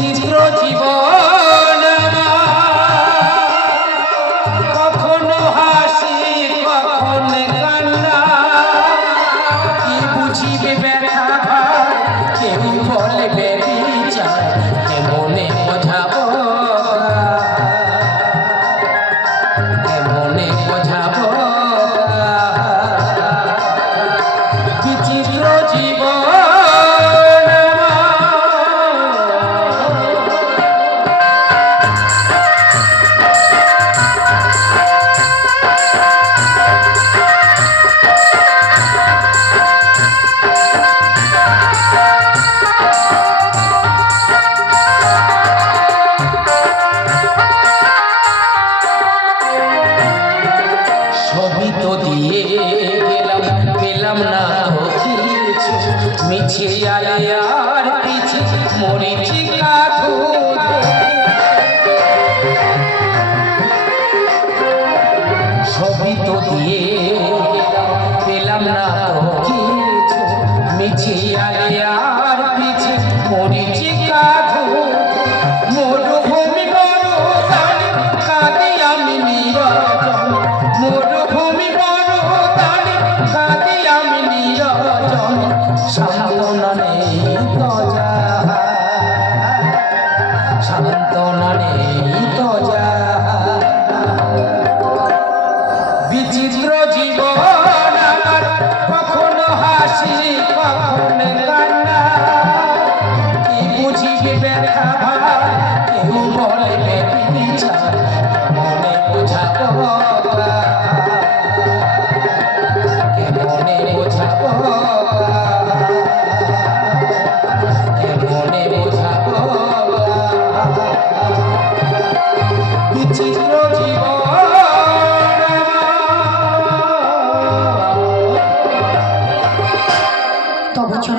বিচিত্র জীবন কখনো হাসি কখনো কান্না কি বুঝিবে ব্যথা ভাই কেউ বলবে বিচার মনে বোঝাবো মনে বোঝাবো বিচিত্র জীবন ছবি তো দিয়ে গেলাম পেলাম না তো কিছু মিছে আর পিছে মরেছি কাঠু ছবি তো দিয়ে গেলাম পেলাম না তো কিছু মিছে আর পিছে মরেছি